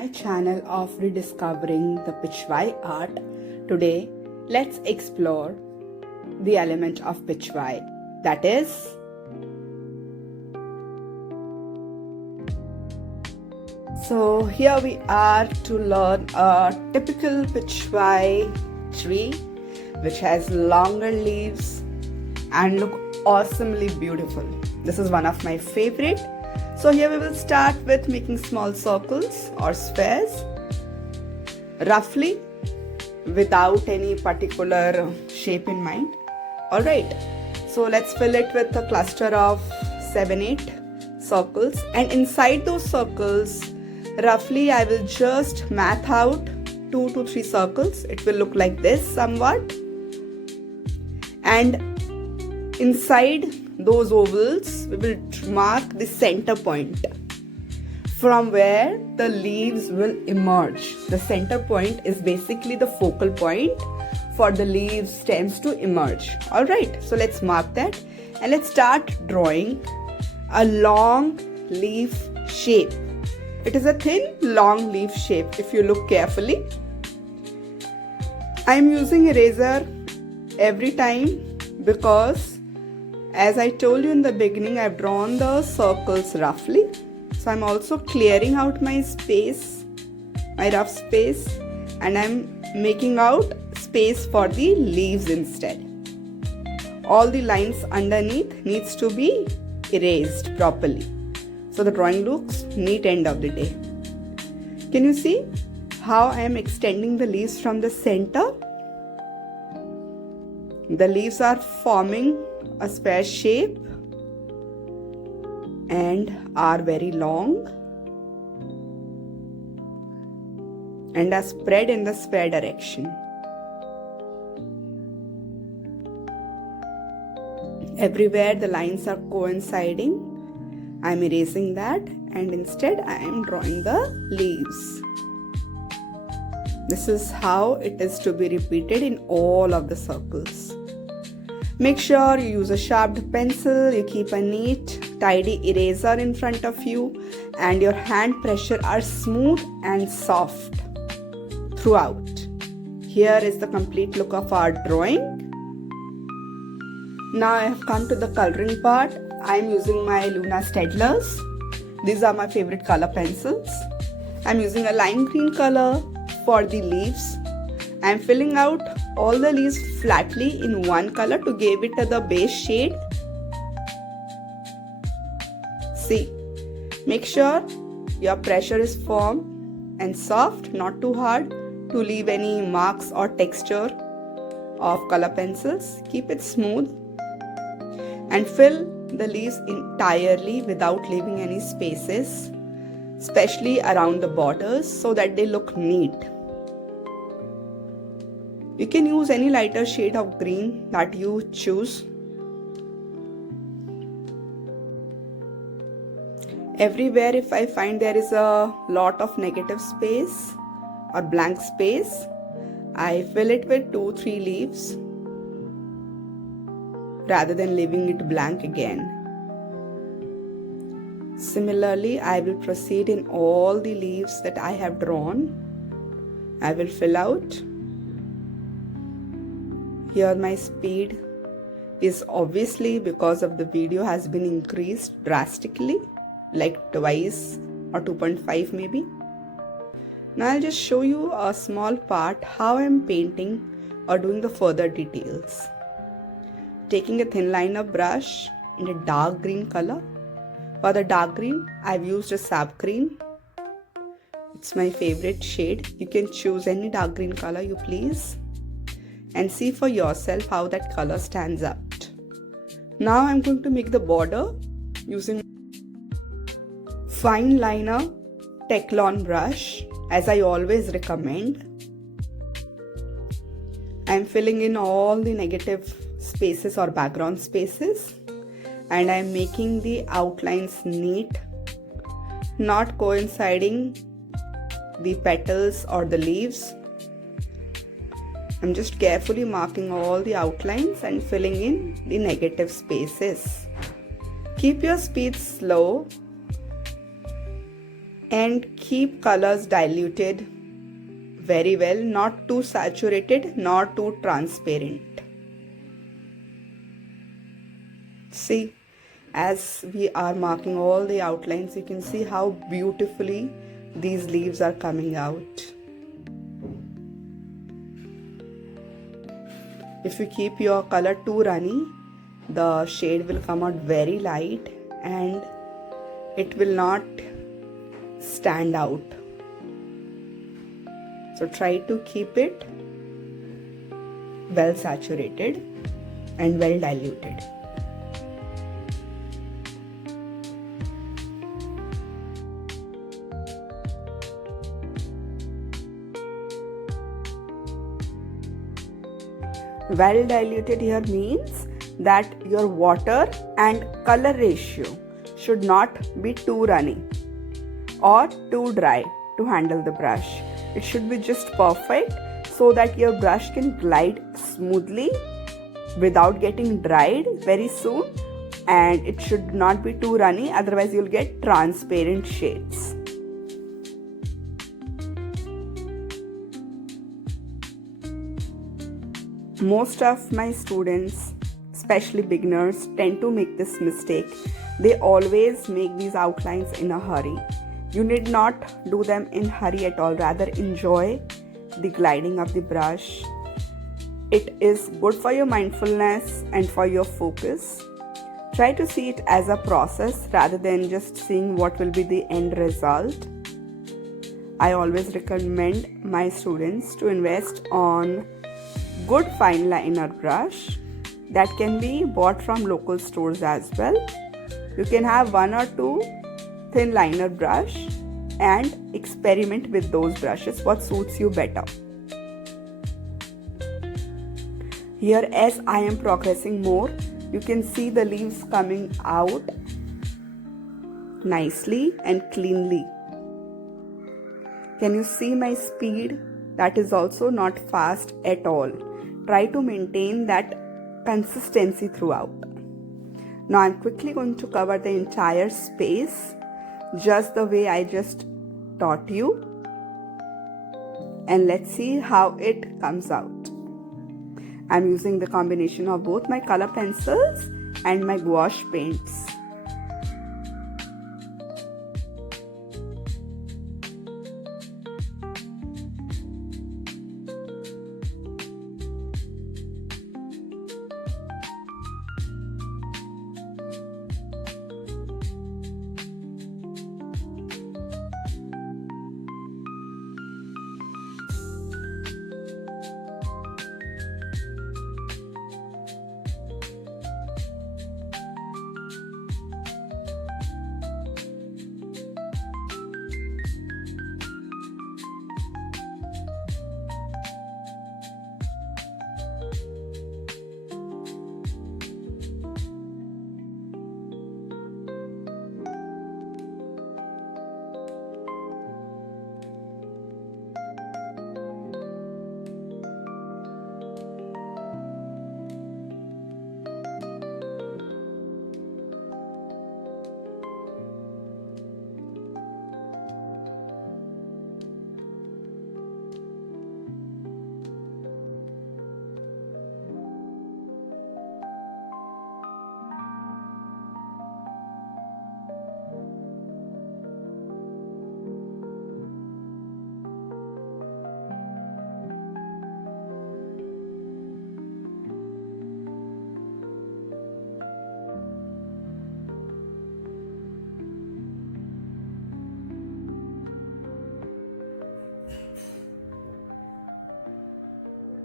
my channel of rediscovering the pichwai art. Today, let's explore the element of pichwai, that is so here we are to learn a typical pichwai tree which has longer leaves and look awesomely beautiful. This is one of my favorite. So here we will start with making small circles or spheres, roughly, without any particular shape in mind. Alright, so let's fill it with a cluster of 7-8 circles, and inside those circles, roughly I will just math out 2 to 3 circles. It will look like this somewhat, and inside those ovals we will mark the center point from where the leaves will emerge. The center point is basically the focal point for the leaves stems to emerge. Alright, so let's mark that and let's start drawing a long leaf shape. It is a thin long leaf shape if you look carefully. I am using eraser every time because, as I told you in the beginning, I've drawn the circles roughly. So I'm also clearing out my space, my rough space, and I'm making out space for the leaves instead. All the lines underneath needs to be erased properly, so the drawing looks neat end of the day. Can you see how I am extending the leaves from the center? The leaves are forming a square shape and are very long and are spread in the square direction. Everywhere the lines are coinciding, I am erasing that and instead I am drawing the leaves. This is how it is to be repeated in all of the circles. Make sure you use a sharpened pencil, you keep a neat, tidy eraser in front of you, and your hand pressure are smooth and soft throughout. Here is the complete look of our drawing. Now I have come to the coloring part. I am using my Luna Steadlers. These are my favorite color pencils. I am using a lime green color for the leaves. I am filling out all the leaves flatly in one color to give it the base shade. See, make sure your pressure is firm and soft, not too hard to leave any marks or texture of color pencils. Keep it smooth and fill the leaves entirely without leaving any spaces, especially around the borders, so that they look neat. You can use any lighter shade of green that you choose. Everywhere if I find there is a lot of negative space or blank space, I fill it with 2-3 leaves rather than leaving it blank again. Similarly, I will proceed in all the leaves that I have drawn. I will fill out. Here my speed is obviously because of the video has been increased drastically, like twice or 2.5 maybe. Now I'll just show you a small part how I'm painting or doing the further details. Taking a thin liner brush in a dark green color. For the dark green, I've used a sap green. It's my favorite shade. You can choose any dark green color you please and see for yourself how that color stands out. Now I'm going to make the border using fine liner Teclon brush, as I always recommend. I'm filling in all the negative spaces or background spaces, and I'm making the outlines neat, not coinciding the petals or the leaves. I'm just carefully marking all the outlines and filling in the negative spaces. Keep your speed slow And keep colors diluted very well, not too saturated, not too transparent. See, as we are marking all the outlines, you can see how beautifully these leaves are coming out. If you keep your color too runny, the shade will come out very light and it will not stand out. So try to keep it well saturated and well diluted. Well diluted here means that your water and color ratio should not be too runny or too dry to handle the brush. It should be just perfect so that your brush can glide smoothly without getting dried very soon, and it should not be too runny, otherwise you'll get transparent shades. Most of my students, especially beginners, tend to make this mistake. They always make these outlines in a hurry. You need not do them in hurry at all, rather enjoy the gliding of the brush. It is good for your mindfulness and for your focus. Try to see it as a process rather than just seeing what will be the end result. I always recommend my students to invest on good fine liner brush that can be bought from local stores as well. You can have one or two thin liner brush and experiment with those brushes, what suits you better. Here, as I am progressing more, you can see the leaves coming out nicely and cleanly. Can you see my speed? That is also not fast at all. Try to maintain that consistency throughout. Now I'm quickly going to cover the entire space just the way I just taught you, and let's see how it comes out. I'm using the combination of both my color pencils and my gouache paints.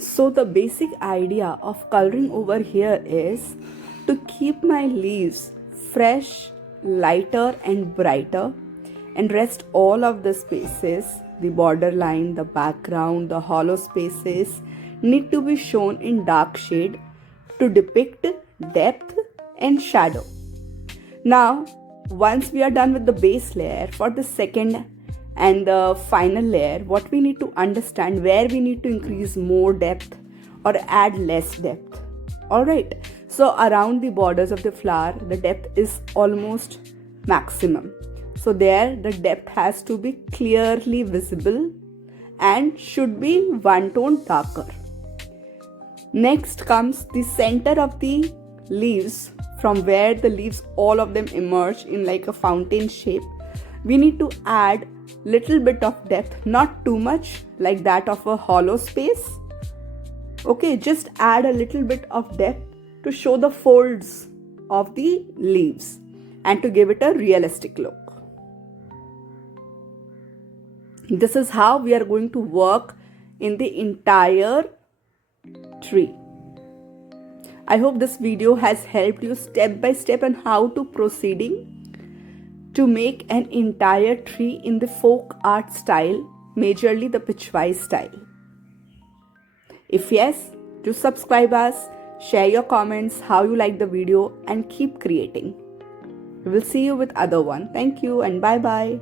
So the basic idea of coloring over here is to keep my leaves fresh, lighter and brighter, and rest all of the spaces, the borderline, the background, the hollow spaces need to be shown in dark shade to depict depth and shadow. Now, once we are done with the base layer, for the second and the final layer, what we need to understand, where we need to increase more depth or add less depth. Alright, so around the borders of the flower, the depth is almost maximum. So there the depth has to be clearly visible and should be one tone darker. Next comes the center of the leaves, from where the leaves all of them emerge in like a fountain shape. We need to add little bit of depth, not too much like that of a hollow space. Okay, just add a little bit of depth to show the folds of the leaves and to give it a realistic look. This is how we are going to work in the entire tree. I hope this video has helped you step by step on how to proceeding to make an entire tree in the folk art style, majorly the pichwai style. If yes, do subscribe us, share your comments, how you like the video, and keep creating. We will see you with other one. Thank you and bye bye.